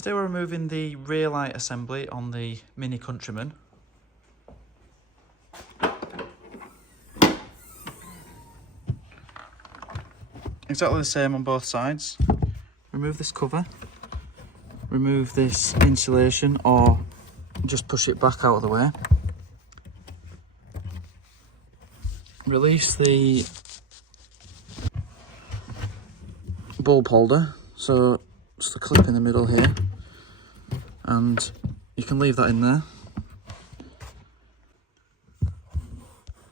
Today we're removing the rear light assembly on the Mini Countryman. Exactly the same on both sides. Remove this cover, remove this insulation, or just push it back out of the way. Release the bulb holder, so just a clip in the middle here, and you can leave that in there.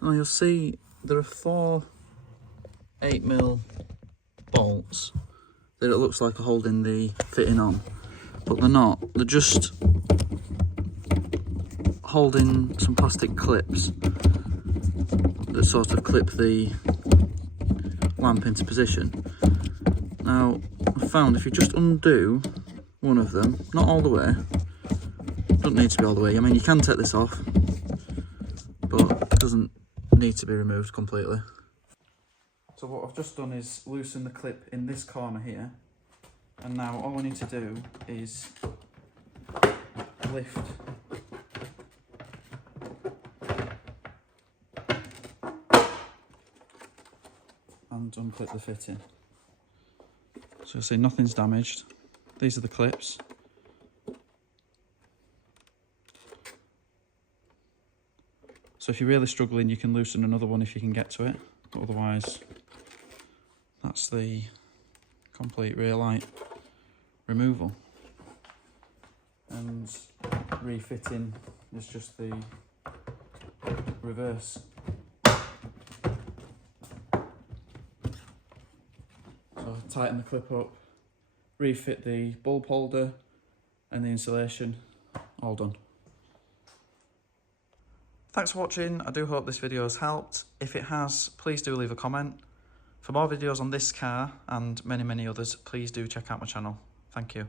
Now you'll see there are 4 8mm bolts that it looks like are holding the fitting on, but they're not. They're just holding some plastic clips that sort of clip the lamp into position. Now, I've found if you just undo one of them, not all the way, doesn't need to be all the way, I mean you can take this off, but it doesn't need to be removed completely. So what I've just done is loosen the clip in this corner here, and now all I need to do is lift and unclip the fitting. So you'll see nothing's damaged. These are the clips. So if you're really struggling, you can loosen another one if you can get to it, but otherwise that's the complete rear light removal. And refitting is just the reverse. So tighten the clip up, refit the bulb holder and the insulation, all done. Thanks for watching. I do hope this video has helped. If it has, please do leave a comment. For more videos on this car and many others, please do check out my channel. Thank you.